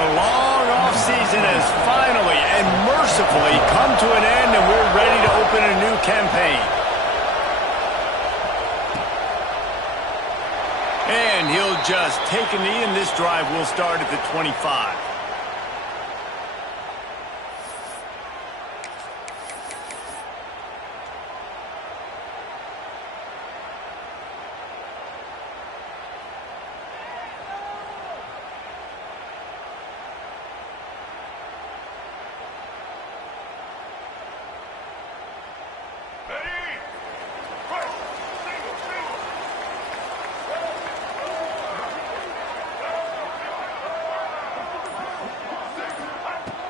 The long off-season has finally and mercifully come to an end, and we're ready to open a new campaign. And he'll just take a knee, and this drive will start at the 25.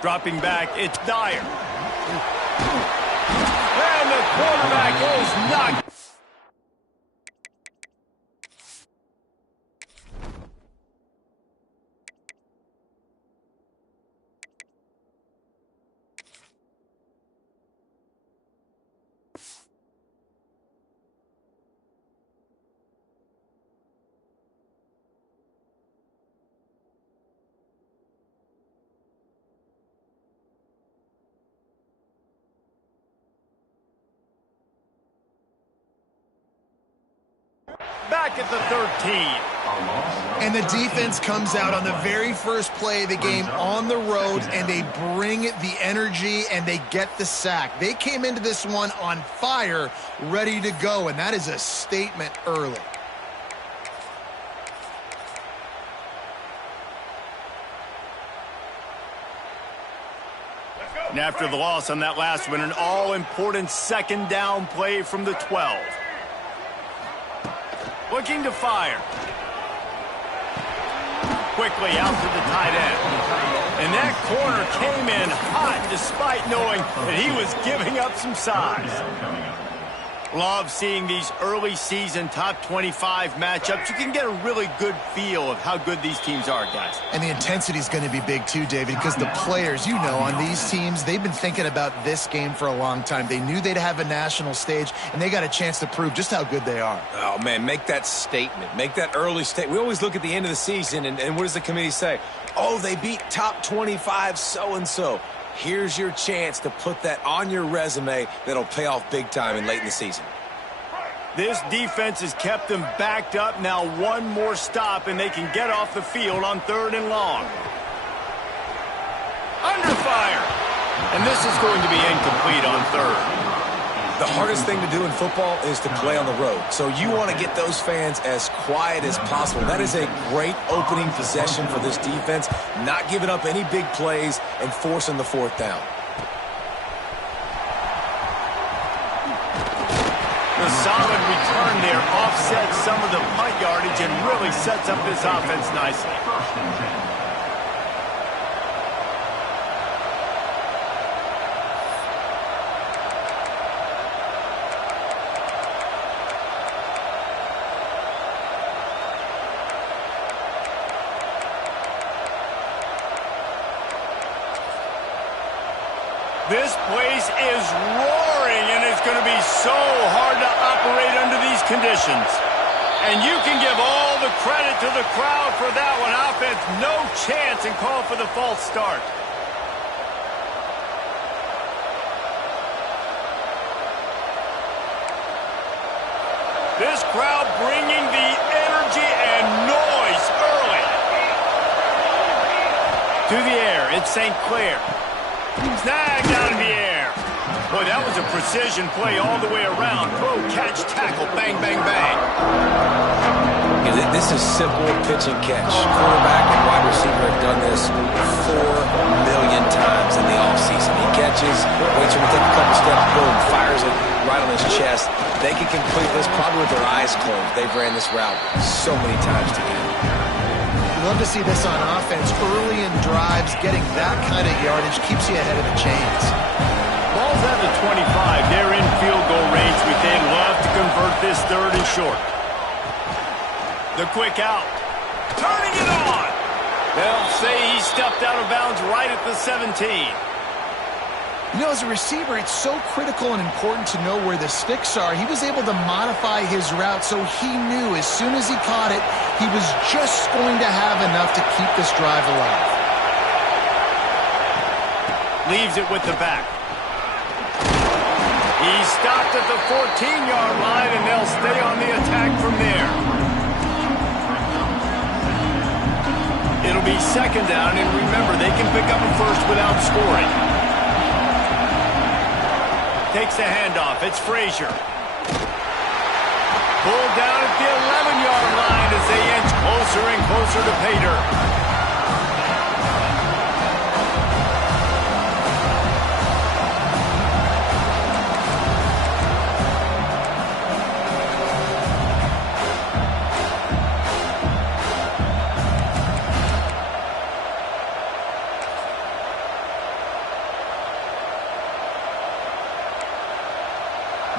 Dropping back, it's Dyer. And the quarterback is knocked. Back at the 13. And the defense comes out on the very first play of the game on the road, and they bring the energy, and they get the sack. They came into this one on fire, ready to go, and that is a statement early. And after the loss on that last one, an all-important second down play from the 12. Looking to fire. Quickly out to the tight end. And that corner came in hot despite knowing that he was giving up some size. Love seeing these early season top 25 matchups. You can get a really good feel of how good these teams are, guys. And the intensity is going to be big too, David, because the players, you know, on these teams, they've been thinking about this game for a long time. They knew they'd have a national stage, and they got a chance to prove just how good they are. Oh, man, make that statement. Make that early statement. We always look at the end of the season, and what does the committee say? Oh, they beat top 25 so-and-so. Here's your chance to put that on your resume that'll pay off big time and late in the season. This defense has kept them backed up. Now one more stop, and they can get off the field on 3rd and long. Under fire. And this is going to be incomplete on 3rd. The hardest thing to do in football is to play on the road. So you want to get those fans as quiet as possible. That is a great opening possession for this defense, not giving up any big plays and forcing the 4th down. The solid return there offsets some of the punt yardage and really sets up this offense nicely. This place is roaring, and it's going to be so hard to operate under these conditions. And you can give all the credit to the crowd for that one. Offense, no chance, and call for the false start. This crowd bringing the energy and noise early. To the air, it's St. Clair. Snagged out of the air. Boy, that was a precision play all the way around. Throw, catch, tackle, bang, bang, bang. This is simple pitch and catch. Quarterback and wide receiver have done this 4 million times in the offseason. He catches, waits for him to take a couple steps, boom, fires it right on his chest. They can complete this probably with their eyes closed. They've ran this route so many times together. Love to see this on offense. Early in drives, getting that kind of yardage keeps you ahead of the chains. Ball's at the 25. They're in field goal range, but they'd love to convert this 3rd and short. The quick out. Turning it on. They'll say he stepped out of bounds right at the 17. You know, as a receiver, it's so critical and important to know where the sticks are. He was able to modify his route, so he knew as soon as he caught it, he was just going to have enough to keep this drive alive. Leaves it with the back. He's stopped at the 14-yard line, and they'll stay on the attack from there. It'll be second down, and remember, they can pick up a first without scoring. Takes the handoff. It's Frazier. Pulled down at the 11-yard line as they inch closer and closer to pay dirt.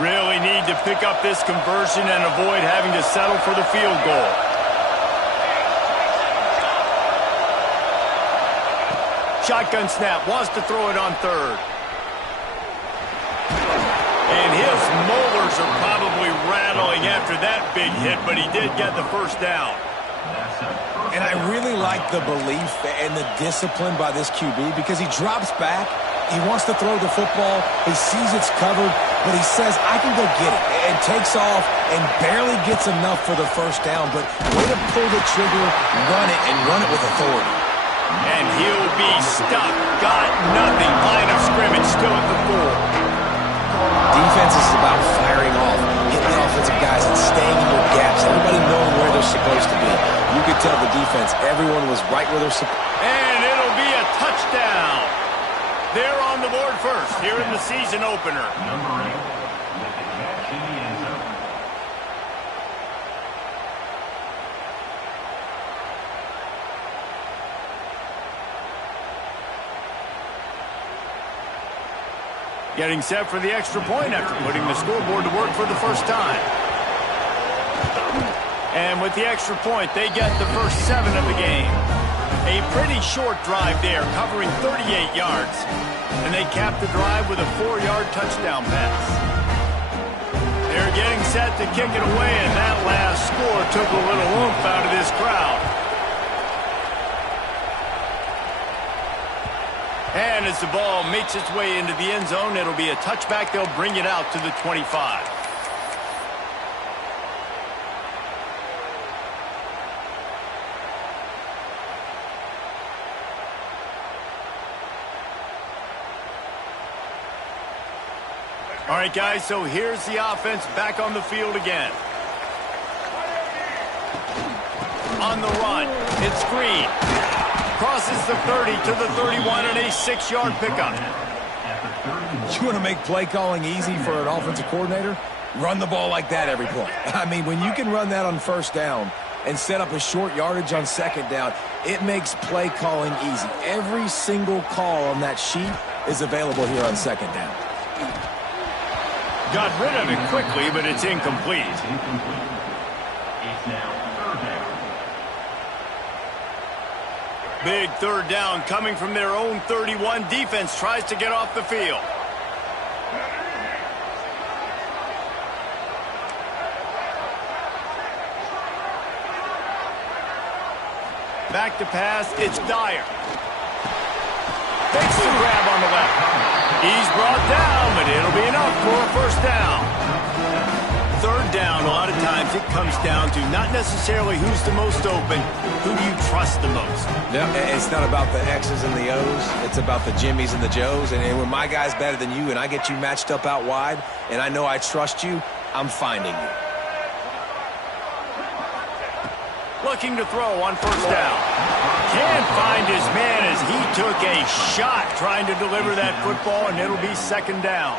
Really need to pick up this conversion and avoid having to settle for the field goal. Shotgun snap, wants to throw it on third. And his molars are probably rattling after that big hit, but he did get the first down. And I really like the belief and the discipline by this QB because he drops back. He wants to throw the football. He sees it's covered, but he says, I can go get it, and takes off and barely gets enough for the first down. But way to pull the trigger, run it with authority. And he'll be stuck. Got nothing. Line of scrimmage still at the 4. Defense is about firing off, hitting the offensive guys and staying in your gaps. Everybody knowing where they're supposed to be. You could tell the defense, everyone was right where they're supposed to be. And it'll be a touchdown. They're on the board first here in the season opener. Number 8 with the catch in the end zone. Getting set for the extra point after putting the scoreboard to work for the first time. And with the extra point, they get the first 7 of the game. A pretty short drive there, covering 38 yards. And they cap the drive with a 4-yard touchdown pass. They're getting set to kick it away, and that last score took a little oomph out of this crowd. And as the ball makes its way into the end zone, it'll be a touchback. They'll bring it out to the 25. All right, guys, so here's the offense back on the field again. On the run, it's Green. Crosses the 30 to the 31 and a 6-yard pickup. You want to make play calling easy for an offensive coordinator? Run the ball like that every play. I mean, when you can run that on first down and set up a short yardage on second down, it makes play calling easy. Every single call on that sheet is available here on second down. Got rid of it quickly, but it's incomplete. It's now third down. Big third down coming from their own 31. Defense tries to get off the field. Back to pass, it's Dyer. Takes the grab on the left. He's brought down, but it'll be enough for a first down. Third down, a lot of times it comes down to not necessarily who's the most open, who do you trust the most. Yeah, it's not about the X's and the O's. It's about the Jimmys and the Joes. And when my guy's better than you and I get you matched up out wide and I know I trust you, I'm finding you. Looking to throw on first down. Can't find his man as he took a shot trying to deliver that football, and it'll be second down.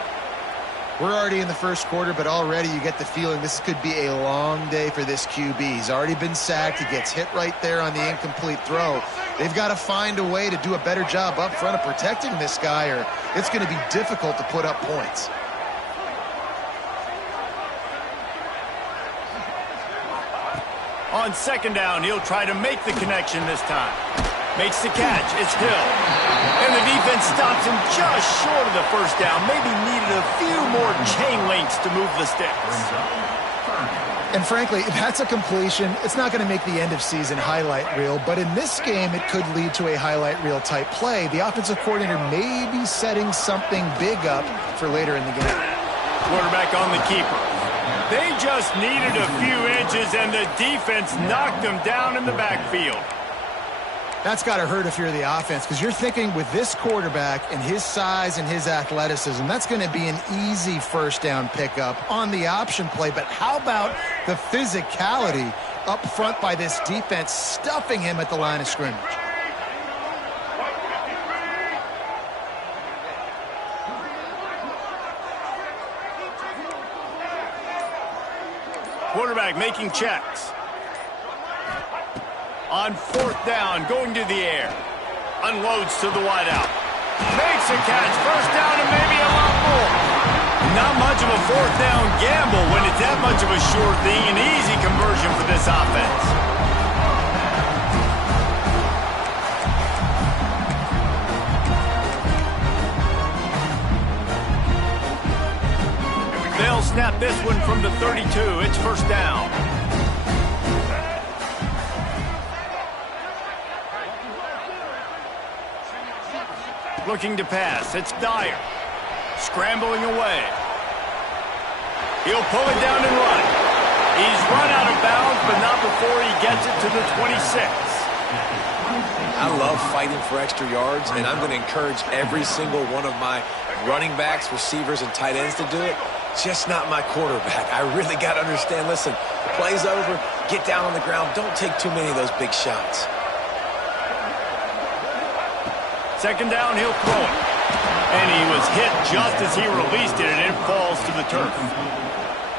We're already in the first quarter, but already you get the feeling this could be a long day for this QB. He's already been sacked. He gets hit right there on the incomplete throw. They've got to find a way to do a better job up front of protecting this guy, or it's going to be difficult to put up points. On second down, he'll try to make the connection this time. Makes the catch. It's Hill. And the defense stops him just short of the first down. Maybe needed a few more chain links to move the sticks. And frankly, that's a completion. It's not going to make the end of season highlight reel, but in this game, it could lead to a highlight reel type play. The offensive coordinator may be setting something big up for later in the game. Quarterback on the keeper. They just needed a few inches, and the defense knocked them down in the backfield. That's got to hurt if you're the offense, because you're thinking with this quarterback and his size and his athleticism, that's going to be an easy first down pickup on the option play. But how about the physicality up front by this defense, stuffing him at the line of scrimmage? Quarterback making checks. On fourth down, going to the air. Unloads to the wideout. Makes a catch. First down and maybe a lot more. Not much of a fourth down gamble when it's that much of a sure thing. An easy conversion for this offense. They'll snap this one from the 32. It's first down. Looking to pass. It's Dyer. Scrambling away. He'll pull it down and run. He's run out of bounds, but not before he gets it to the 26. I love fighting for extra yards, and I'm going to encourage every single one of my running backs, receivers, and tight ends to do it. Just not my quarterback. I really got to understand, listen, the play's over, get down on the ground, don't take too many of those big shots. Second down, he'll throw it. And he was hit just as he released it, and it falls to the turf.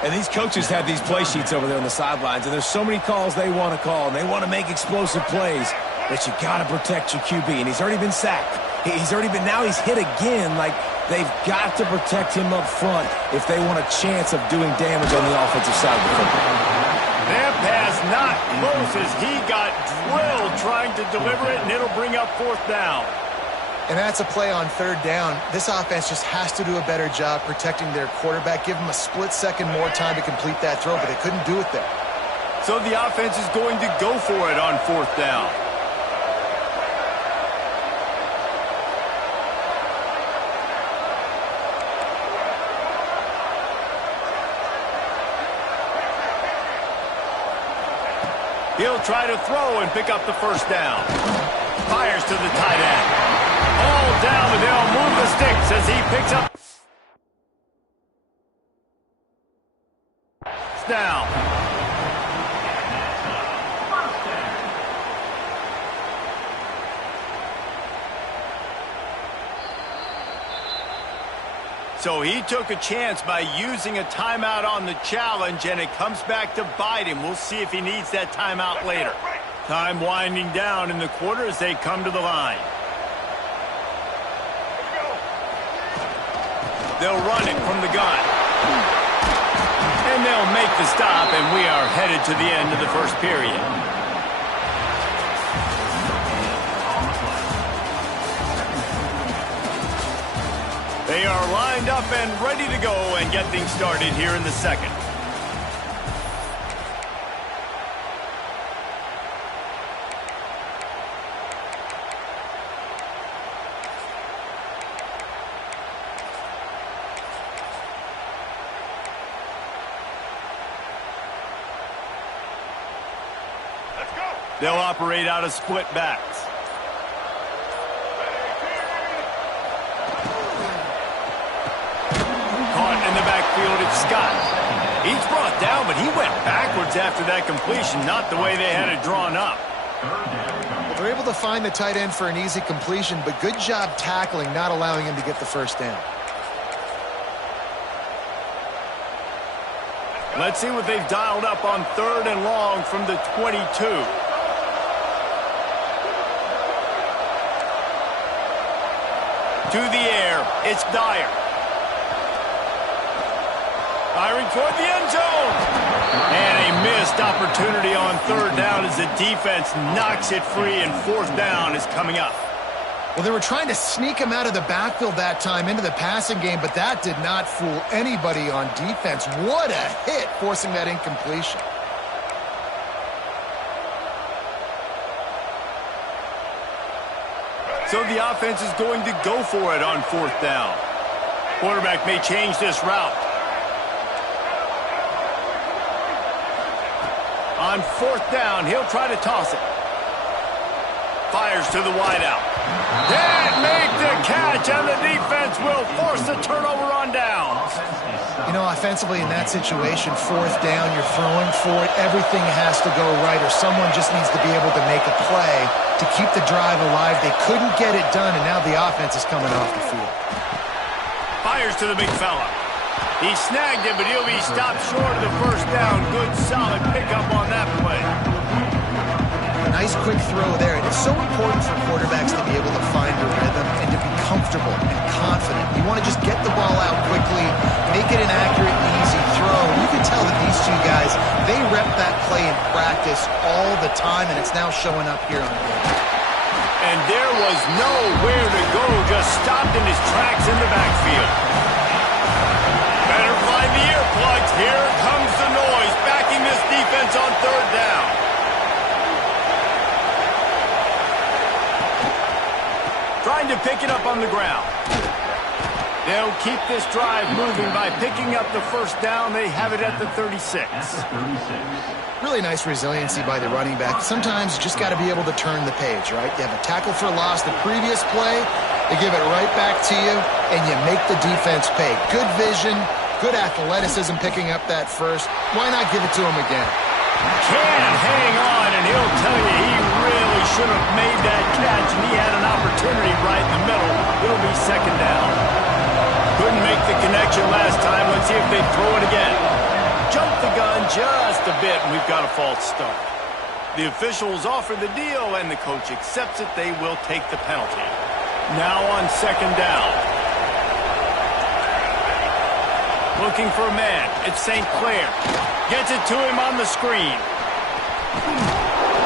And these coaches have these play sheets over there on the sidelines, and there's so many calls they want to call, and they want to make explosive plays, but you got to protect your QB, and he's already been sacked. Now he's hit again. Like, they've got to protect him up front if they want a chance of doing damage on the offensive side of the football. That pass not close as he got drilled trying to deliver it, and it'll bring up fourth down. And that's a play on third down. This offense just has to do a better job protecting their quarterback. Give him a split second more time to complete that throw, but they couldn't do it there. So the offense is going to go for it on fourth down. He'll try to throw and pick up the first down. Fires to the tight end. All down, but they'll move the sticks as he picks up. Down. So he took a chance by using a timeout on the challenge, and it comes back to bite him. We'll see if he needs that timeout later. Time winding down in the quarter as they come to the line. They'll run it from the gun. And they'll make the stop, and we are headed to the end of the first period. They are lined up and ready to go and get things started here in the second. They'll operate out of split backs. Caught in the backfield, it's Scott. He's brought down, but he went backwards after that completion, not the way they had it drawn up. Well, they're able to find the tight end for an easy completion, but good job tackling, not allowing him to get the first down. Let's see what they've dialed up on third and long from the 22. To the air, it's Dyer. Firing toward the end zone. And a missed opportunity on third down as the defense knocks it free, and fourth down is coming up. Well, they were trying to sneak him out of the backfield that time into the passing game, but that did not fool anybody on defense. What a hit, forcing that incompletion. So the offense is going to go for it on 4th down. Quarterback may change this route. On 4th down, he'll try to toss it. Fires to the wideout. Can't make the catch, and the defense will force the turnover on downs. You know, offensively in that situation, 4th down, you're throwing for it. Everything has to go right, or someone just needs to be able to make a play to keep the drive alive. They couldn't get it done, and now the offense is coming off the field. Fires to the big fella. He snagged it, but he'll be stopped short of the 1st down. Good, solid pickup on that play. Nice quick throw there. And it's so important for quarterbacks to be able to find a rhythm and to be comfortable and confident. You want to just get the ball out quickly, make it an accurate and easy throw. You can tell that these two guys, they rep that play in practice all the time, and it's now showing up here on the game. And there was nowhere to go, just stopped in his tracks in the backfield. Better find the earplugs. Here comes the noise, backing this defense on 3rd down. Trying to pick it up on the ground. They'll keep this drive moving by picking up the 1st down. They have it at the 36. Really nice resiliency by the running back. Sometimes you just got to be able to turn the page, right? You have a tackle for loss the previous play, they give it right back to you, and you make the defense pay. Good vision, good athleticism picking up that first. Why not give it to him again? Can hang on, and he'll tell you he really should have made that catch, and he had an opportunity right in the middle. It'll be 2nd down. Couldn't make the connection last time. Let's see if they throw it again. Jump the gun just a bit, and we've got a false start. The officials offer the deal, and the coach accepts it. They will take the penalty. Now on 2nd down. Looking for a man. It's St. Clair. Gets it to him on the screen.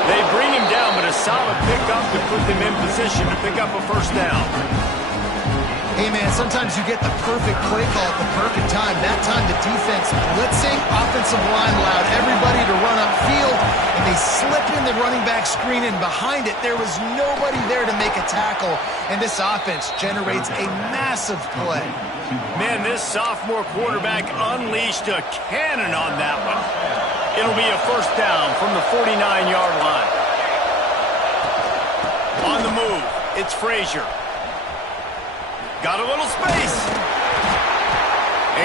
They bring him down, but a solid pickup to put them in position to pick up a 1st down. Hey, man, sometimes you get the perfect play call at the perfect time. That time the defense blitzing, offensive line allowed everybody to run upfield, and they slip in the running back screen, and behind it, there was nobody there to make a tackle, and this offense generates a massive play. Man, this sophomore quarterback unleashed a cannon on that one. It'll be a 1st down from the 49-yard line. On the move, it's Frazier. Got a little space.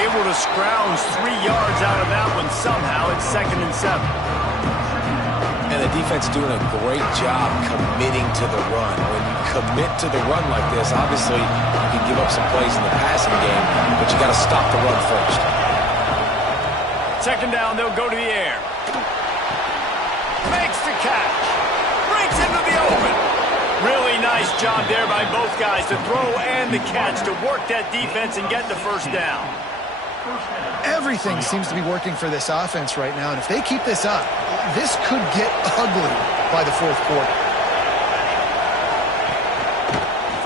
Able to scrounge 3 yards out of that one somehow. It's 2nd and 7. And the defense doing a great job committing to the run. When you commit to the run like this, obviously you can give up some plays in the passing game, but you got to stop the run first. 2nd down, they'll go to the air. Makes the catch. Breaks into the open. Really nice job there by both guys to throw and the catch to work that defense and get the 1st down. Everything seems to be working for this offense right now, and if they keep this up, this could get ugly by the 4th quarter.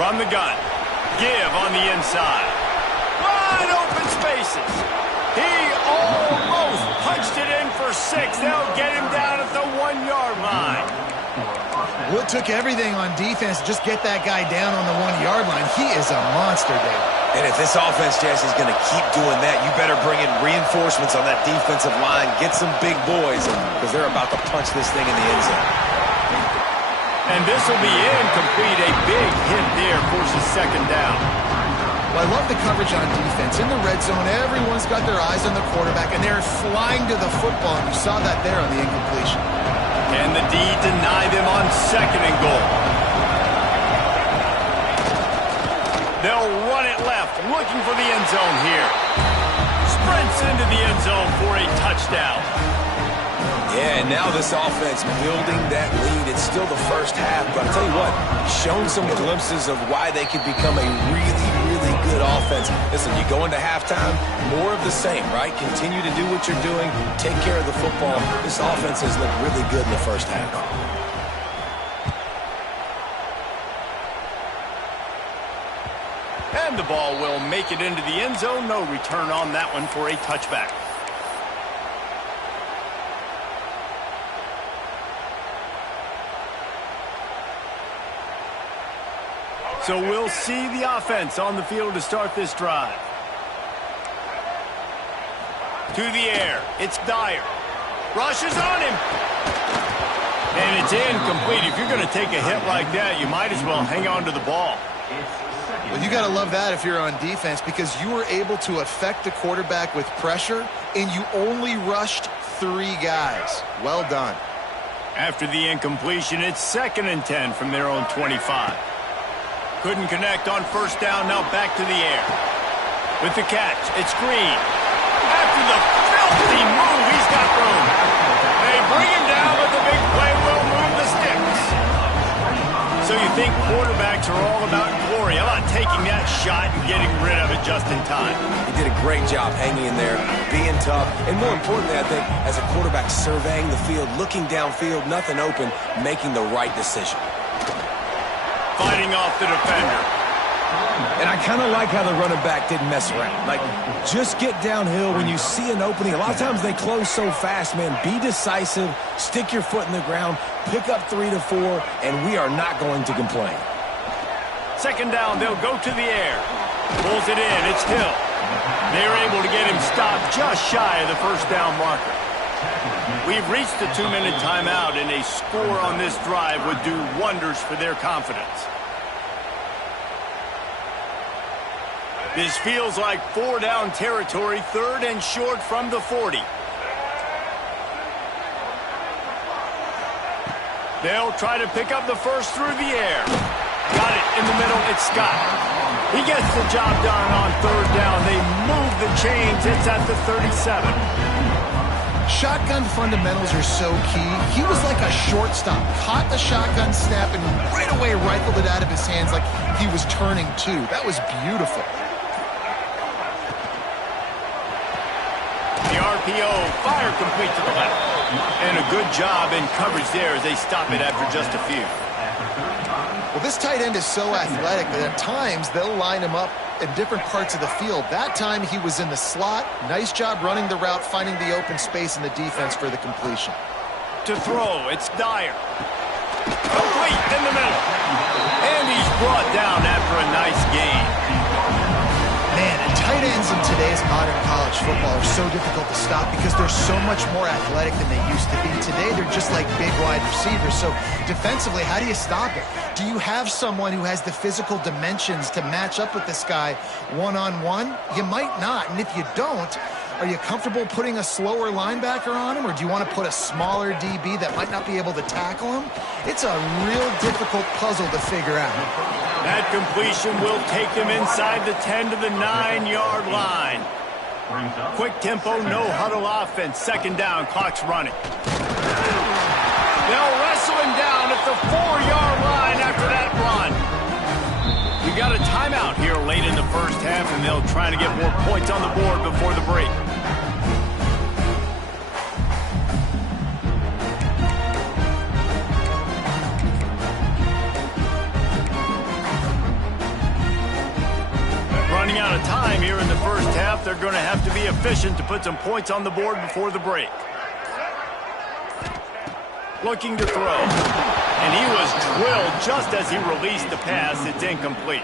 From the gun, give on the inside. Wide open spaces. He almost punched it in for 6. They'll get him down at the 1-yard line. Wood took everything on defense to just get that guy down on the 1-yard line. He is a monster, Dave. And if this offense, Jesse, is going to keep doing that, you better bring in reinforcements on that defensive line. Get some big boys, because they're about to punch this thing in the end zone. And this will be incomplete. A big hit there forces 2nd down. Well, I love the coverage on defense. In the red zone, everyone's got their eyes on the quarterback, and they're flying to the football, and you saw that there on the incompletion. Can the D deny them on 2nd and goal? They'll run it left, looking for the end zone here. Sprints into the end zone for a touchdown. Yeah, and now this offense building that lead. It's still the 1st half, but I'll tell you what, shown some glimpses of why they could become a really good offense. Listen, you go into halftime, more of the same, right? Continue to do what you're doing, take care of the football. This offense has looked really good in the 1st half. And the ball will make it into the end zone. No return on that one for a touchback. So we'll see the offense on the field to start this drive. To the air. It's Dyer. Rushes on him. And it's incomplete. If you're going to take a hit like that, you might as well hang on to the ball. Well, you got to love that if you're on defense, because you were able to affect the quarterback with pressure, and you only rushed 3 guys. Well done. After the incompletion, it's 2nd and 10 from their own 25. Couldn't connect on first down. Now back to the air. With the catch, it's Green. After the filthy move, he's got room. They bring him down, but the big play will move the sticks. So you think quarterbacks are all about glory. How about taking that shot and getting rid of it just in time? He did a great job hanging in there, being tough, and more importantly, I think, as a quarterback surveying the field, looking downfield, nothing open, making the right decision. Fighting off the defender. And I kind of like how the running back didn't mess around. Like, just get downhill when you see an opening. A lot of times they close so fast, man. Be decisive, stick your foot in the ground, pick up 3 to 4, and we are not going to complain. 2nd down, they'll go to the air. Pulls it in, it's Hill. They're able to get him stopped just shy of the first down marker. We've reached the 2-minute timeout, and a score on this drive would do wonders for their confidence. This feels like 4-down territory, 3rd and short from the 40. They'll try to pick up the first through the air. Got it in the middle, it's Scott. He gets the job done on 3rd down. They move the chains, it's at the 37. Shotgun fundamentals are so key. He was like a shortstop. Caught the shotgun snap and right away rifled it out of his hands like he was turning 2. That was beautiful. The RPO, fire complete to the left. And a good job in coverage there as they stop it after just a few. Well, this tight end is so athletic that at times they'll line him up in different parts of the field. That time he was in the slot. Nice job running the route, finding the open space in the defense for the completion. To throw, it's Dyer. Complete in the middle. And he's brought down after a nice gain. Man, and tight ends in today's modern college football are so difficult to stop because they're so much more athletic than they used to be. Today, they're just like big wide receivers. So defensively, how do you stop it? Do you have someone who has the physical dimensions to match up with this guy one-on-one? You might not. And if you don't, are you comfortable putting a slower linebacker on him, or do you want to put a smaller DB that might not be able to tackle him? It's a real difficult puzzle to figure out. That completion will take them inside the 10 to the 9-yard line. Quick tempo, no huddle offense. 2nd down, clock's running. They'll wrestle him down at the 4-yard line after that run. We got a timeout here late in the first half, and they'll try to get more points on the board before the break. Running out of time here in the first half. They're going to have to be efficient to put some points on the board before the break. Looking to throw. And he was drilled just as he released the pass. It's incomplete.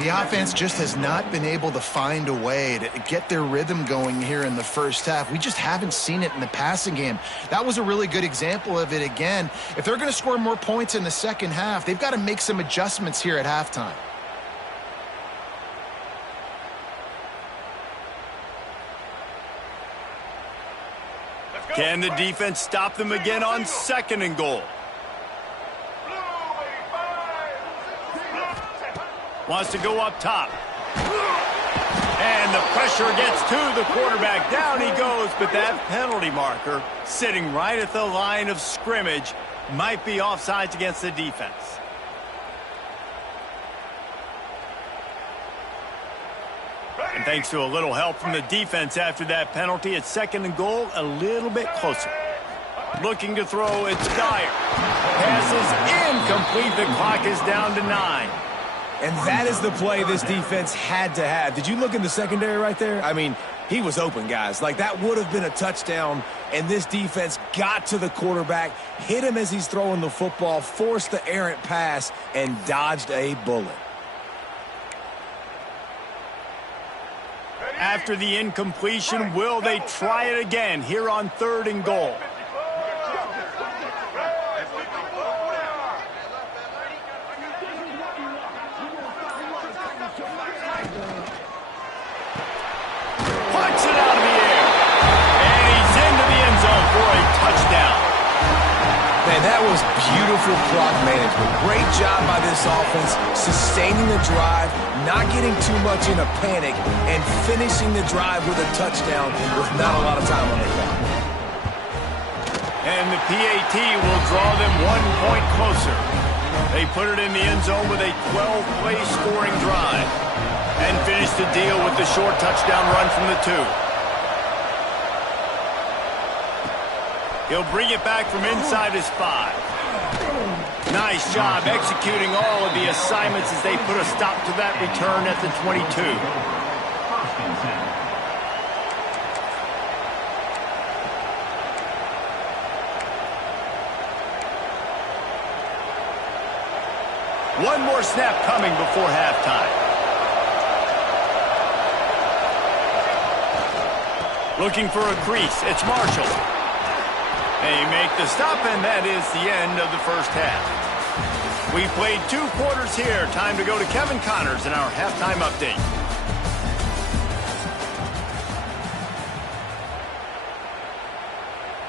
The offense just has not been able to find a way to get their rhythm going here in the first half. We just haven't seen it in the passing game. That was a really good example of it again. If they're going to score more points in the second half, they've got to make some adjustments here at halftime. Can the defense stop them again on 2nd and goal? Wants to go up top. And the pressure gets to the quarterback. Down he goes, but that penalty marker sitting right at the line of scrimmage might be offsides against the defense. And thanks to a little help from the defense after that penalty, it's 2nd and goal, a little bit closer. Looking to throw, it's Dyer. Pass is incomplete. The clock is down to 9. And that is the play this defense had to have. Did you look in the secondary right there? I mean, he was open, guys. Like, that would have been a touchdown, and this defense got to the quarterback, hit him as he's throwing the football, forced the errant pass, and dodged a bullet. After the incompletion, will they try it again here on 3rd and goal? Puts it out of the air. And he's into the end zone for a touchdown. Man, that was beautiful clock management. Great job by this offense, sustaining the drive, not getting too much in a panic, and finishing the drive with a touchdown with not a lot of time on the clock. And the PAT will draw them 1 point closer. They put it in the end zone with a 12-play scoring drive and finish the deal with the short touchdown run from the 2. He'll bring it back from inside his 5. Nice job executing all of the assignments as they put a stop to that return at the 22. One more snap coming before halftime. Looking for a crease. It's Marshall. They make the stop, and that is the end of the first half. We played 2 quarters here. Time to go to Kevin Connors in our halftime update.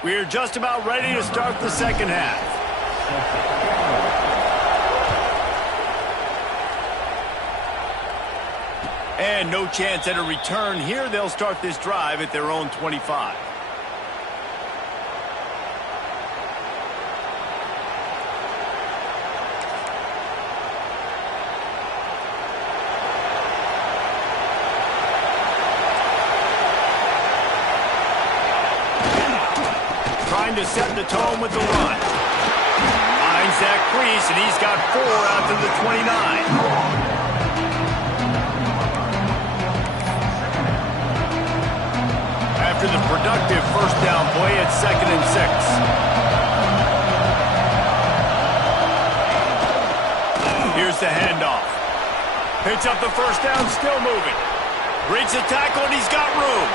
We're just about ready to start the second half. And no chance at a return here. They'll start this drive at their own 25. Trying to set the tone with the run. Finds that crease, and he's got 4 out to the 29. After the productive first down play, it's 2nd and 6. Here's the handoff. Picks up the first down, still moving. Breaks a tackle, and he's got room.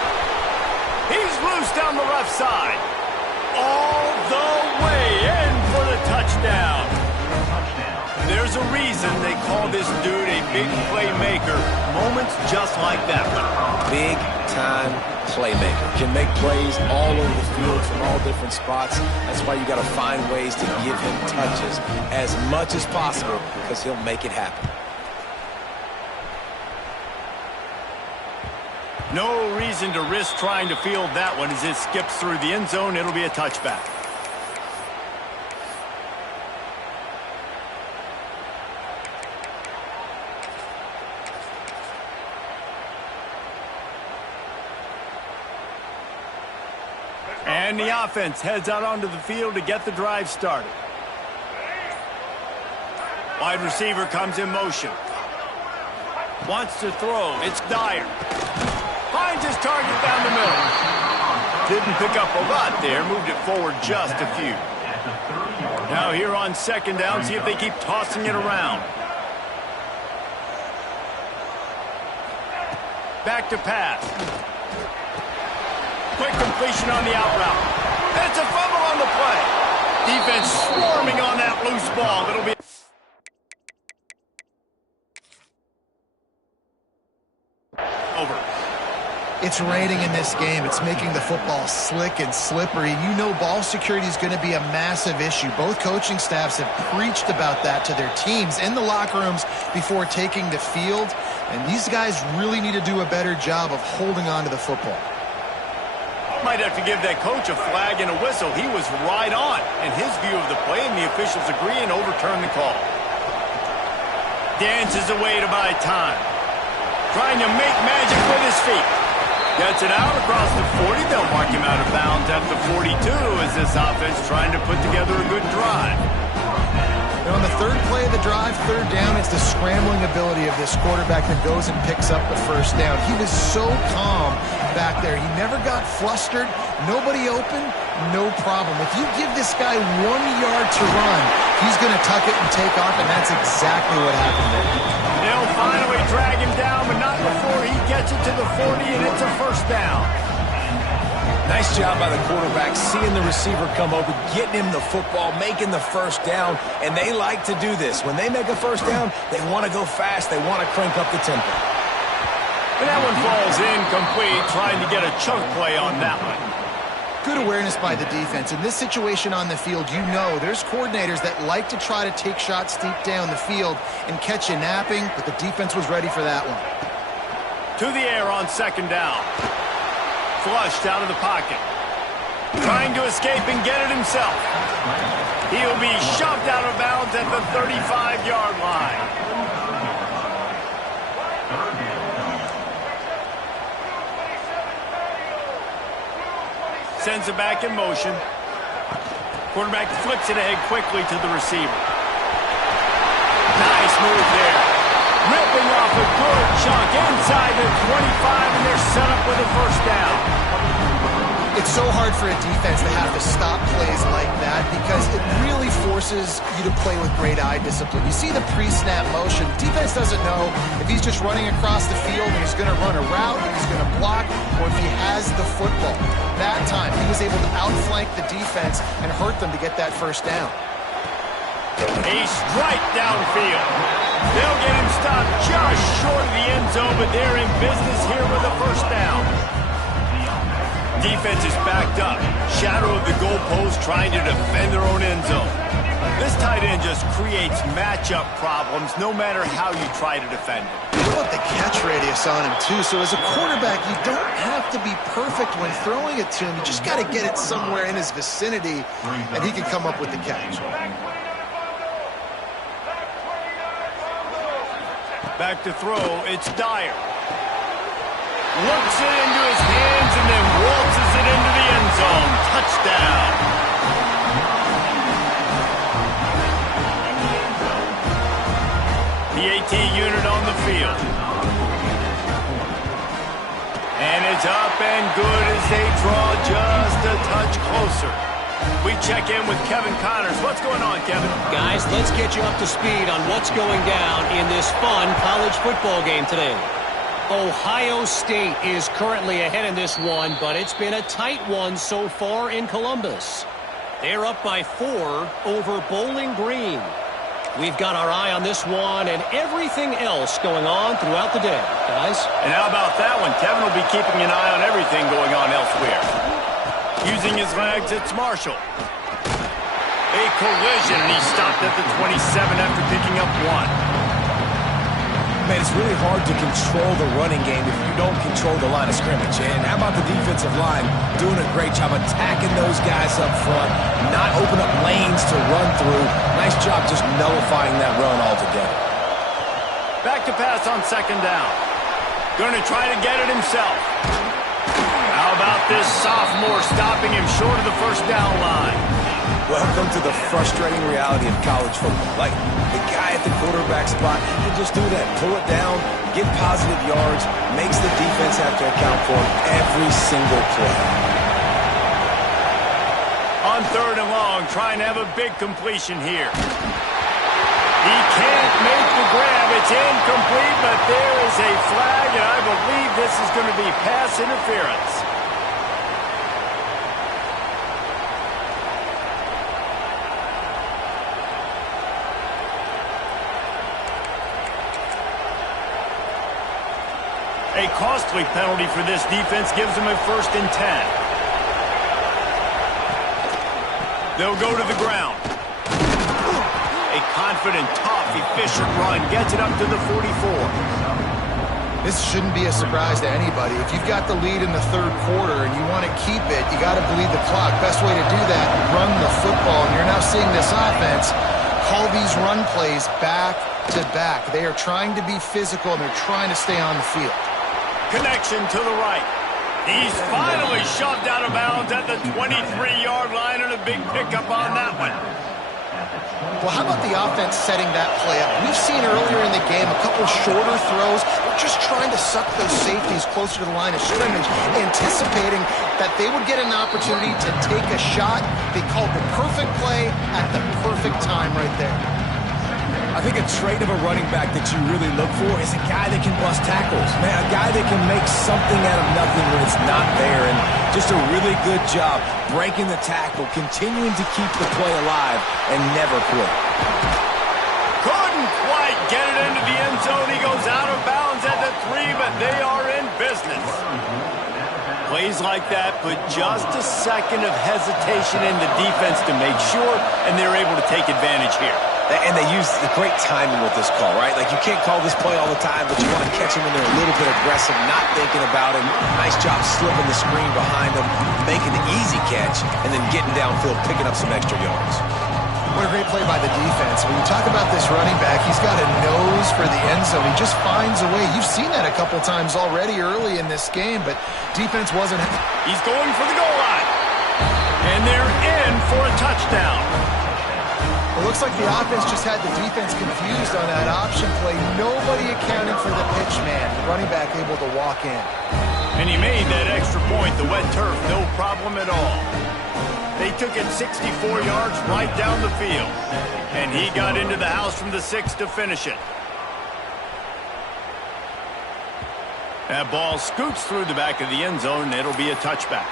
He's loose down the left side. All the way in for the touchdown. There's a reason they call this dude a big playmaker. Moments just like that one. Big-time playmaker. Can make plays all over the field from all different spots. That's why you got to find ways to give him touches as much as possible because he'll make it happen. No reason to risk trying to field that one as it skips through the end zone. It'll be a touchback. And the offense heads out onto the field to get the drive started. Wide receiver comes in motion. Wants to throw. It's Dyer. Finds his target down the middle. Didn't pick up a lot there. Moved it forward just a few. Now here on 2nd down, see if they keep tossing it around. Back to pass. Quick completion on the out route. And it's a fumble on the play. Defense swarming on that loose ball. It'll be... over. It's raining in this game. It's making the football slick and slippery. You know ball security is going to be a massive issue. Both coaching staffs have preached about that to their teams in the locker rooms before taking the field. And these guys really need to do a better job of holding on to the football. Might have to give that coach a flag and a whistle. He was right on in his view of the play, and the officials agree and overturn the call. Dances away to buy time. Trying to make magic with his feet. Gets it out across the 40. They'll mark him out of bounds at the 42 as this offense trying to put together a good drive. And on the third play of the drive, third down, it's the scrambling ability of this quarterback that goes and picks up the first down. He was so calm back there. He never got flustered. Nobody open, no problem. If you give this guy 1 yard to run, he's going to tuck it and take off, and that's exactly what happened there. They'll finally drag him down, but not before he gets it to the 40, and it's a first down. Nice job by the quarterback, seeing the receiver come open, getting him the football, making the first down, and they like to do this. When they make a first down, they want to go fast. They want to crank up the tempo. And that one falls incomplete, trying to get a chunk play on that one. Good awareness by the defense. In this situation on the field, you know there's coordinators that like to try to take shots deep down the field and catch you napping, but the defense was ready for that one. To the air on second down. Flushed out of the pocket. Trying to escape and get it himself. He'll be shoved out of bounds at the 35-yard line. Sends it back in motion. Quarterback flips it ahead quickly to the receiver. Nice move there. Ripping off a good chunk inside the 25, and they're set up with a first down. It's so hard for a defense to have to stop plays like that because it really forces you to play with great eye discipline. You see the pre-snap motion. Defense doesn't know if he's just running across the field and he's going to run a route, if he's going to block, or if he has the football. That time, he was able to outflank the defense and hurt them to get that first down. A strike downfield. They'll get him stopped just short of the end zone, but they're in business here with a first down. Defense is backed up. Shadow of the goalpost trying to defend their own end zone. This tight end just creates matchup problems no matter how you try to defend him. Look at the catch radius on him, too. So as a quarterback, you don't have to be perfect when throwing it to him. You just got to get it somewhere in his vicinity, and he can come up with the catch. Back to throw, it's Dyer. Looks it into his hands and then waltzes it into the end zone. Touchdown. The AT unit on the field. And it's up and good as they draw just a touch closer. We check in with Kevin Connors. What's going on, Kevin? Guys, let's get you up to speed on what's going down in this fun college football game today. Ohio State is currently ahead in this one, but it's been a tight one so far in Columbus. They're up by 4 over Bowling Green. We've got our eye on this one and everything else going on throughout the day, guys. And how about that one? Kevin will be keeping an eye on everything going on elsewhere. Using his legs, it's Marshall. A collision, and he stopped at the 27 after picking up 1. Man, it's really hard to control the running game if you don't control the line of scrimmage. And how about the defensive line doing a great job attacking those guys up front, not open up lanes to run through. Nice job just nullifying that run altogether. Back to pass on second down. Going to try to get it himself. How about this sophomore stopping him short of the first down line? Welcome to the frustrating reality of college football. Like, the guy at the quarterback spot, he can just do that. Pull it down, get positive yards, makes the defense have to account for him every single play. On third and long, trying to have a big completion here. He can't make the grab. It's incomplete, but there is a flag, and I believe this is going to be pass interference. A costly penalty for this defense gives them a 1st and 10. They'll go to the ground. A confident, tough, efficient run gets it up to the 44. This shouldn't be a surprise to anybody. If you've got the lead in the third quarter and you want to keep it, you got to bleed the clock. Best way to do that, run the football. And you're now seeing this offense call these run plays back to back. They are trying to be physical, and they're trying to stay on the field. Connection to the right. He's finally shoved out of bounds at the 23-yard line, and a big pickup on that one. Well, how about the offense setting that play up? We've seen earlier in the game a couple shorter throws. They're just trying to suck those safeties closer to the line of scrimmage, anticipating that they would get an opportunity to take a shot. They called the perfect play at the perfect time right there. I think a trait of a running back that you really look for is a guy that can bust tackles. Man, a guy that can make something out of nothing when it's not there. And just a really good job breaking the tackle, continuing to keep the play alive, and never quit. Couldn't quite get it into the end zone. He goes out of bounds at the 3, but they are in business. Plays like that put just a second of hesitation in the defense to make sure, and they're able to take advantage here. And they use the great timing with this call, right? Like, you can't call this play all the time, but you want to catch them when they're a little bit aggressive, not thinking about it. Nice job slipping the screen behind them, making the easy catch, and then getting downfield, picking up some extra yards. What a great play by the defense. When you talk about this running back, he's got a nose for the end zone. He just finds a way. You've seen that a couple times already early in this game, but defense wasn't. He's going for the goal line. And they're in for a touchdown. It looks like the offense just had the defense confused on that option play. Nobody accounting for the pitch man. The running back able to walk in. And he made that extra point, the wet turf, no problem at all. They took it 64 yards right down the field. And he got into the house from the 6 to finish it. That ball scoots through the back of the end zone, and it'll be a touchback.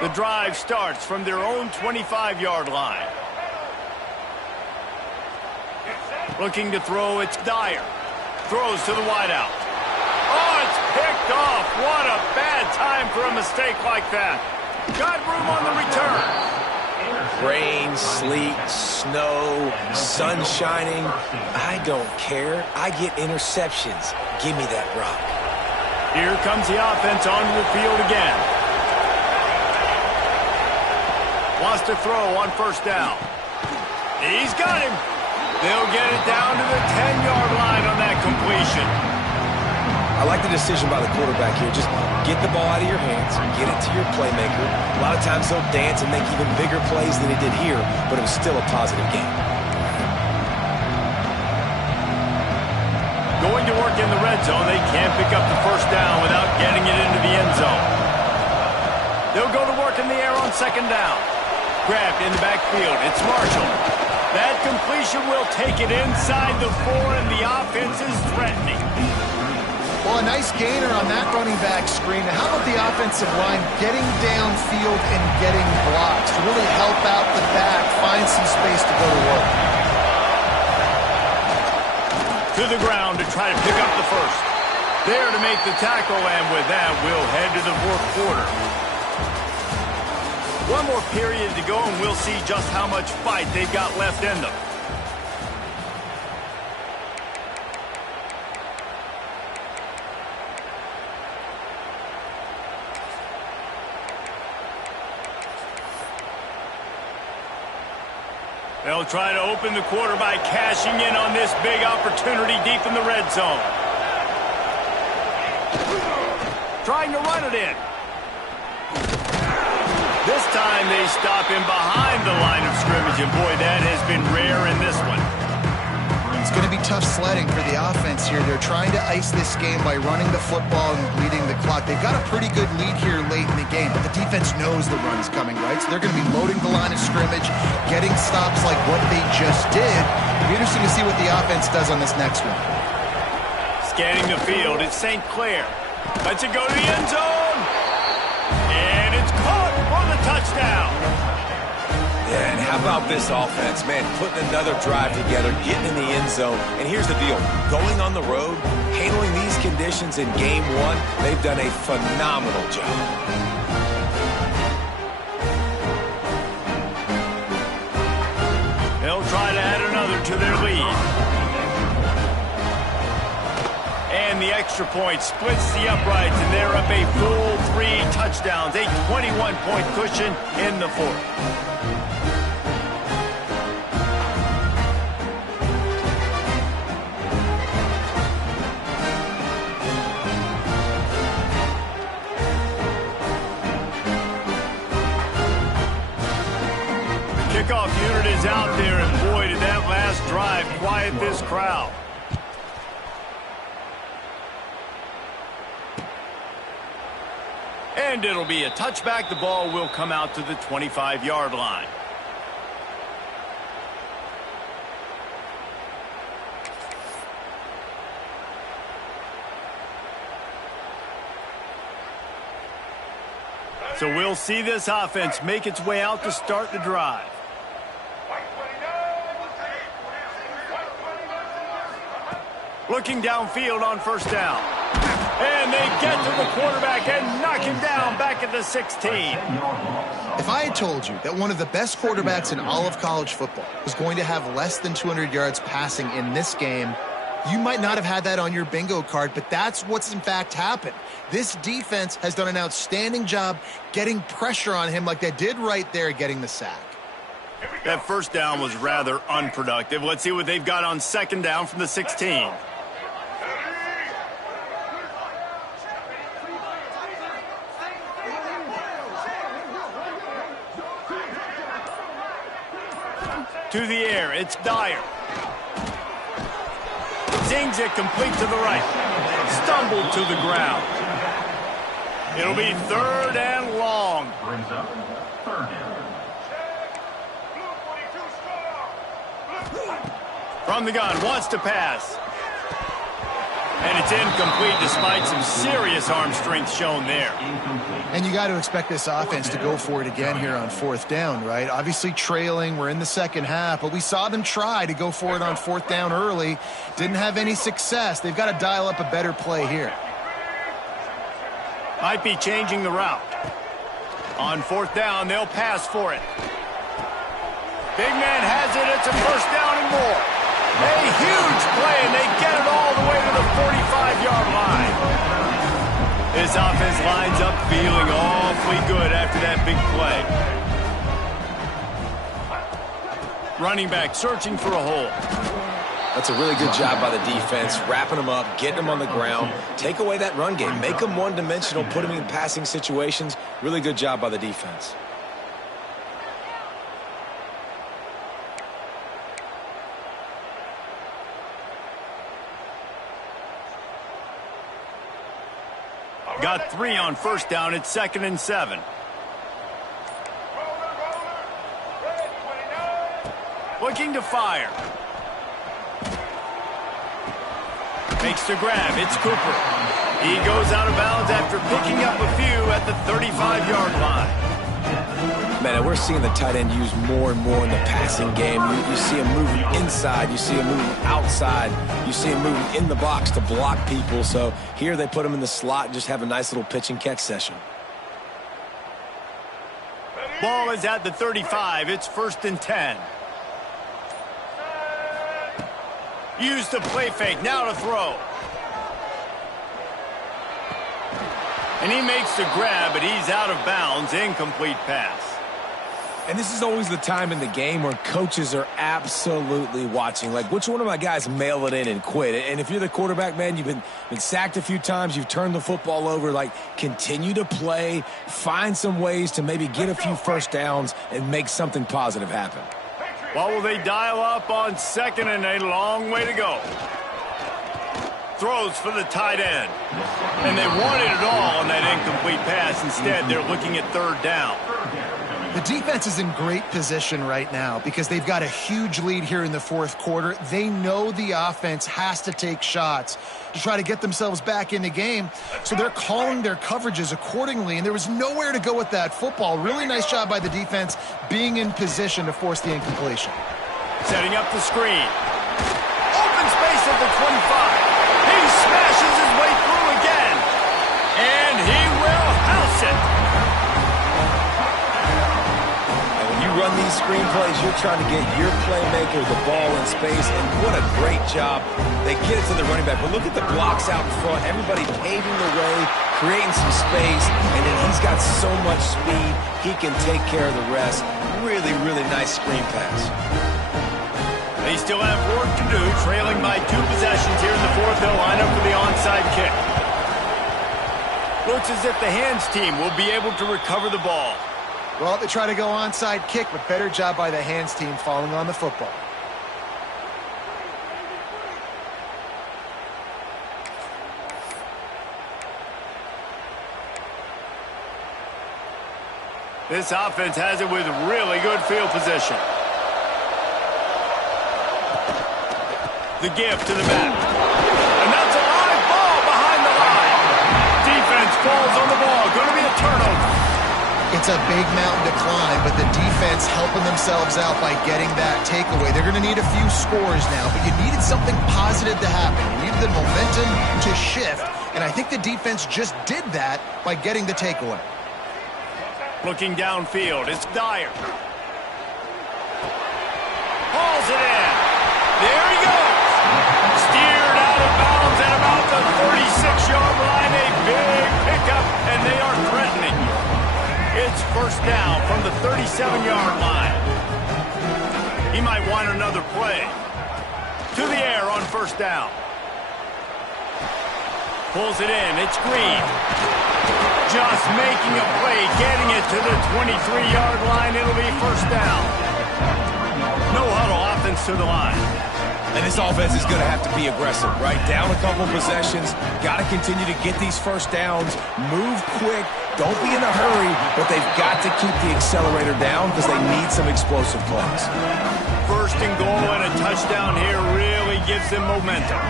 The drive starts from their own 25-yard line. Looking to throw, it's Dyer. Throws to the wideout. Oh, it's picked off. What a bad time for a mistake like that. Got room on the return. Rain, sleet, snow, sun shining. I don't care. I get interceptions. Give me that rock. Here comes the offense onto the field again. Wants to throw on first down. He's got him. They'll get it down to the 10-yard line on that completion. I like the decision by the quarterback here. Just get the ball out of your hands, get it to your playmaker. A lot of times they'll dance and make even bigger plays than he did here, but it was still a positive game. Going to work in the red zone. They can't pick up the first down without getting it into the end zone. They'll go to work in the air on second down. Grabbed in the backfield. It's Marshall. That completion will take it inside the 4, and the offense is threatening. Well, a nice gainer on that running back screen. Now, how about the offensive line getting downfield and getting blocks to really help out the back, find some space to go to work? To the ground to try to pick up the first. There to make the tackle, and with that, we'll head to the fourth quarter. One more period to go, and we'll see just how much fight they've got left in them. They'll try to open the quarter by cashing in on this big opportunity deep in the red zone. Trying to run it in. This time they stop him behind the line of scrimmage, and boy, that has been rare in this one. It's going to be tough sledding for the offense here. They're trying to ice this game by running the football and bleeding the clock. They've got a pretty good lead here late in the game, but the defense knows the run's coming, right? So they're going to be loading the line of scrimmage, getting stops like what they just did. It'll be interesting to see what the offense does on this next one. Scanning the field, it's St. Clair. Lets it go to the end zone. And it's caught for the touchdown. Yeah, and how about this offense, man, putting another drive together, getting in the end zone. And here's the deal, going on the road, handling these conditions in game 1, they've done a phenomenal job. They'll try to add another to their lead. And the extra point splits the uprights, and they're up a full 3 touchdowns, a 21-point cushion in the fourth. is out there, and boy, did that last drive quiet this crowd. And it'll be a touchback. The ball will come out to the 25-yard line. So we'll see this offense make its way out to start the drive. Looking downfield on first down. And they get to the quarterback and knock him down back at the 16. If I had told you that one of the best quarterbacks in all of college football was going to have less than 200 yards passing in this game, you might not have had that on your bingo card, but that's what's in fact happened. This defense has done an outstanding job getting pressure on him like they did right there, getting the sack. That first down was rather unproductive. Let's see what they've got on second down from the 16. To the air, it's Dyer. Zings it complete to the right. Stumbled to the ground. It'll be third and long. Brings up third down. From the gun, wants to pass. And it's incomplete despite some serious arm strength shown there. And you got to expect this offense to go for it again here on fourth down, right? Obviously trailing, we're in the second half, but we saw them try to go for it on fourth down early. Didn't have any success. They've got to dial up a better play here. Might be changing the route. On fourth down, they'll pass for it. Big man has it. It's a first down and more. A huge play, and they get it all the way to the 45-yard line. This offense lines up feeling awfully good after that big play. Running back searching for a hole. That's a really good job by the defense, wrapping them up, getting them on the ground. Take away that run game. Make them one-dimensional, put them in passing situations. Really good job by the defense. Got 3 on first down. It's 2nd and 7. Looking to fire. Makes the grab. It's Cooper. He goes out of bounds after picking up a few at the 35-yard line. Man, we're seeing the tight end used more and more in the passing game. You see him moving inside. You see him moving outside. You see him moving in the box to block people. So here they put him in the slot and just have a nice little pitch and catch session. Ball is at the 35. It's 1st and 10. Use the play fake. Now to throw. And he makes the grab, but he's out of bounds. Incomplete pass. And this is always the time in the game where coaches are absolutely watching. Like, which one of my guys mail it in and quit? And if you're the quarterback, man, you've been sacked a few times, you've turned the football over, like, continue to play, find some ways to maybe get a few first downs and make something positive happen. Well, will they dial up on 2nd and a long way to go? Throws for the tight end. And they wanted it all on that incomplete pass. Instead, they're looking at 3rd down. The defense is in great position right now because they've got a huge lead here in the fourth quarter. They know the offense has to take shots to try to get themselves back in the game. So they're calling their coverages accordingly, and there was nowhere to go with that football. Really nice job by the defense being in position to force the incompletion. Setting up the screen. Open space at the 25. He smashes his way through again. And he will house it. Run these screen plays, you're trying to get your playmaker the ball in space, and what a great job. They get it to the running back, but look at the blocks out in front. Everybody paving the way, creating some space, and then he's got so much speed, he can take care of the rest. Really, really nice screen pass. They still have work to do, trailing by 2 possessions here in the fourth. They'll line up for the onside kick. Looks as if the hands team will be able to recover the ball. Well, they try to go onside kick, but better job by the hands team falling on the football. This offense has it with really good field position. The give to the back. And that's a live ball behind the line. Defense falls on the ball. Going to be a turnover. It's a big mountain to climb, but the defense helping themselves out by getting that takeaway. They're going to need a few scores now, but you needed something positive to happen. You needed the momentum to shift, and I think the defense just did that by getting the takeaway. Looking downfield, it's Dyer. Hauls it in. There he goes. Steered out of bounds at about the 36-yard line. A big pickup, and they are threatening. It's first down from the 37-yard line. He might want another play. To the air on first down. Pulls it in. It's Green. Just making a play, getting it to the 23-yard line. It'll be first down. No huddle, offense to the line. And this offense is going to have to be aggressive, right? Down a couple possessions. Got to continue to get these first downs. Move quick. Don't be in a hurry, but they've got to keep the accelerator down because they need some explosive plays. First and goal and a touchdown here really gives them momentum.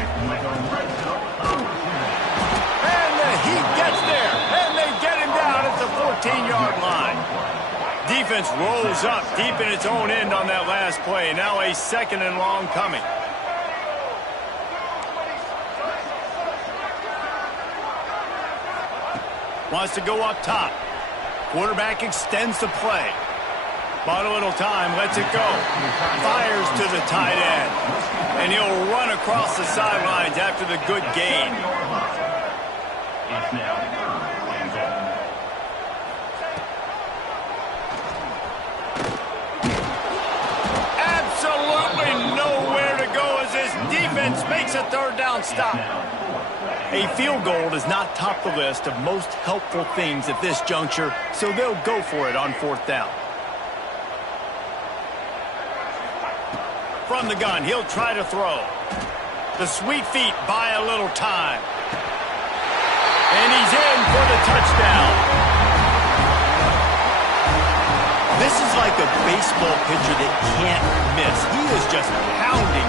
And the Heat gets there, and they get him down at the 14-yard line. Defense rolls up deep in its own end on that last play. Now a second and long coming. Wants to go up top. Quarterback extends the play. Bought a little time, lets it go. Fires to the tight end. And he'll run across the sidelines after the good gain. It's now Absolutely nowhere to go as this defense makes a third down stop. A field goal does not top the list of most helpful things at this juncture, so they'll go for it on fourth down. From the gun, he'll try to throw. The sweet feet buy a little time. And he's in for the touchdown. This is like a baseball pitcher that can't miss. He is just pounding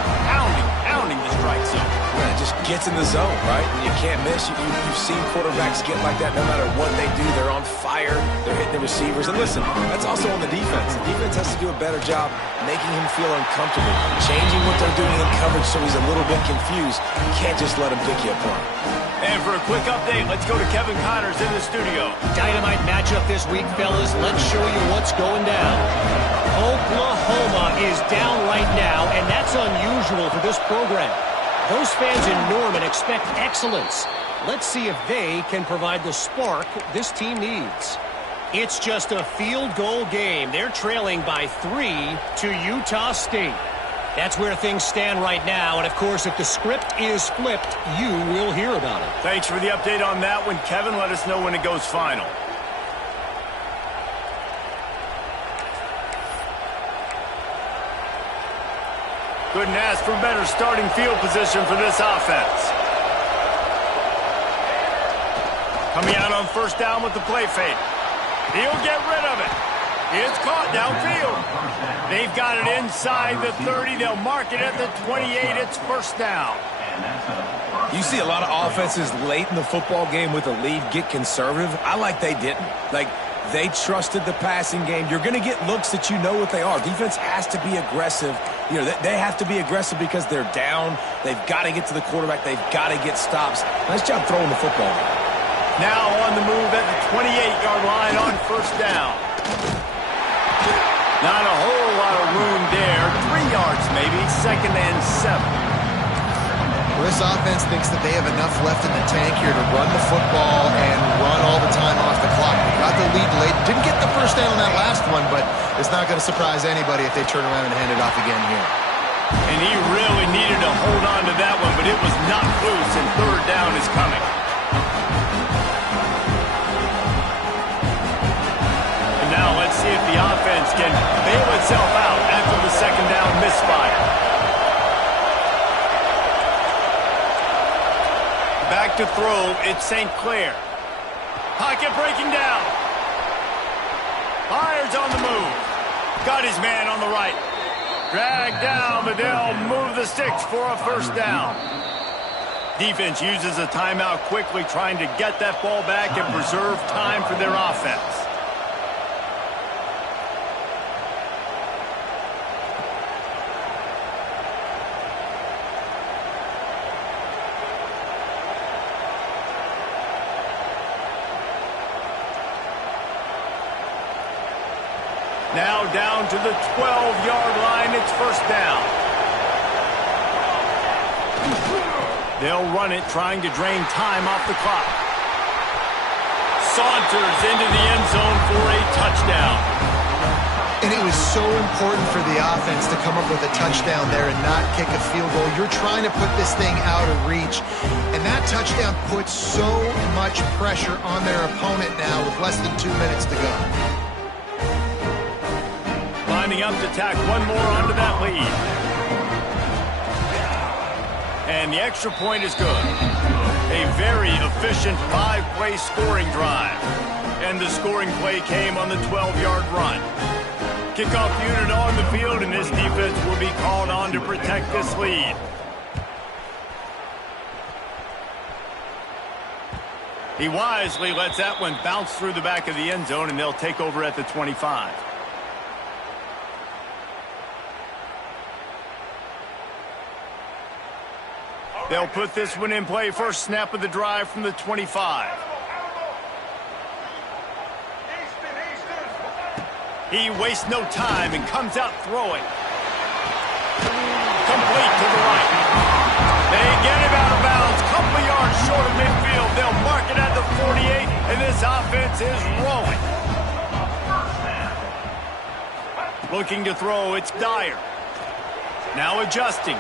the strike zone. Yeah, it just gets in the zone, right? And you can't miss. You've seen quarterbacks get like that no matter what they do. They're on fire. They're hitting the receivers. And listen, that's also on the defense. The defense has to do a better job making him feel uncomfortable, changing what they're doing in coverage so he's a little bit confused. You can't just let him pick you apart. And for a quick update, let's go to Kevin Connors in the studio. Dynamite matchup this week, fellas. Let's show you what's going down. Oklahoma is down right now, and that's unusual for this program. Those fans in Norman expect excellence. Let's see if they can provide the spark this team needs. It's just a field goal game. They're trailing by 3 to Utah State. That's where things stand right now, and of course, if the script is flipped, you will hear about it. Thanks for the update on that one, Kevin. Let us know when it goes final. Couldn't ask for better starting field position for this offense. Coming out on first down with the play fake. He'll get rid of it. It's caught downfield. They've got it inside the 30. They'll mark it at the 28. It's first down. You see a lot of offenses late in the football game with a lead get conservative. I like they didn't. Like, they trusted the passing game. You're going to get looks that you know what they are. Defense has to be aggressive. You know, they have to be aggressive because they're down. They've got to get to the quarterback. They've got to get stops. Nice job throwing the football. Now on the move at the 28-yard line on first down. Not a whole lot of room there. 3 yards maybe, second and 7. Well, this offense thinks that they have enough left in the tank here to run the football and run all the time off the clock. They got the lead late. Didn't get the first down on that last one, but it's not going to surprise anybody if they turn around and hand it off again here. And he really needed to hold on to that one, but it was not loose, and third down is coming. And now let's see to throw. It's St. Clair. Pocket breaking down. Fires on the move. Got his man on the right. Dragged down, but they'll move the sticks for a first down. Defense uses a timeout quickly, trying to get that ball back and preserve time for their offense. Now down to the 12-yard line. It's first down. They'll run it, trying to drain time off the clock. Saunters into the end zone for a touchdown. And it was so important for the offense to come up with a touchdown there and not kick a field goal. You're trying to put this thing out of reach. And that touchdown puts so much pressure on their opponent now with less than 2 minutes to go. Lining up to tack one more onto that lead. And the extra point is good. A very efficient 5-play scoring drive. And the scoring play came on the 12-yard run. Kickoff unit on the field, and this defense will be called on to protect this lead. He wisely lets that one bounce through the back of the end zone, and they'll take over at the 25. They'll put this one in play. First snap of the drive from the 25. He wastes no time and comes out throwing. Complete to the right. They get him out of bounds. Couple yards short of midfield. They'll mark it at the 48, and this offense is rolling. Looking to throw, it's Dyer. Now adjusting.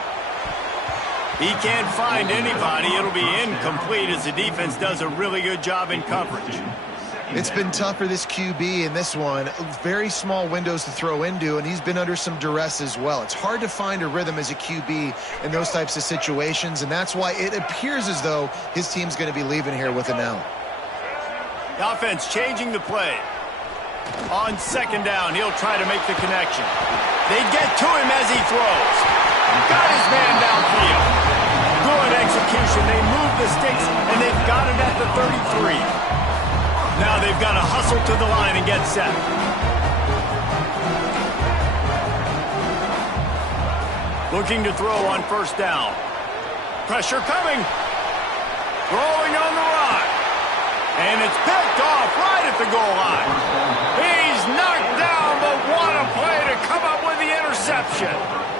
He can't find anybody. It'll be incomplete as the defense does a really good job in coverage. It's been tough for this QB in this one. Very small windows to throw into, and he's been under some duress as well. It's hard to find a rhythm as a QB in those types of situations, and that's why it appears as though his team's going to be leaving here with an L. The offense changing the play. On second down, he'll try to make the connection. They get to him as he throws. Got his man downfield. Good execution. They move the sticks, and they've got it at the 33. Now they've got to hustle to the line and get set. Looking to throw on first down. Pressure coming. Throwing on the run. And it's picked off right at the goal line. He's knocked down, but what a play to come up with the interception.